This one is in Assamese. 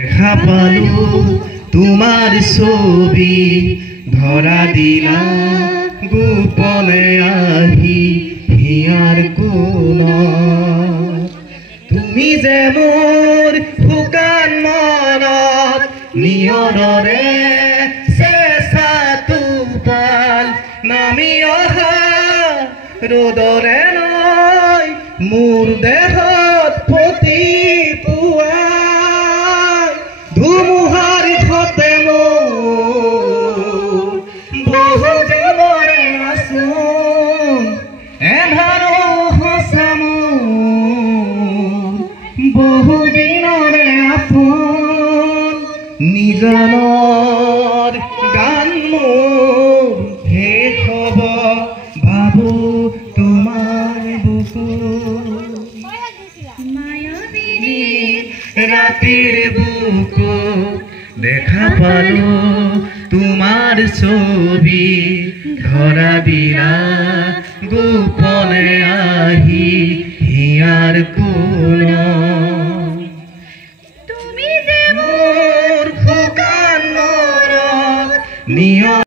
দেখা পালো তোমাৰ ছবি ধৰা দিলা গোপনে আহি হিয়াৰ কোন তুমি যে মোৰ শুকান মনত নিয়নৰে চেঁচা টোপাল নামি অহা ৰ'দৰে নৈ মোৰ দেহত পতি পুৱা ধুমুহাৰ সতে মোৰ বহু জীৱৰে আছোন এন্ধাৰো সঁচা মোৰ বহু দিনৰে আপোন নিজানৰ গান মোৰ শেষ হ'ব ভাবো তোমাৰ বুকু ৰাতিৰ বুকু দেখা পালো তোমাৰ ছবি ধৰা দিলা গোপনে আহি হিয়াৰ কোন তুমি যে মোৰ শুকান মনত নিয়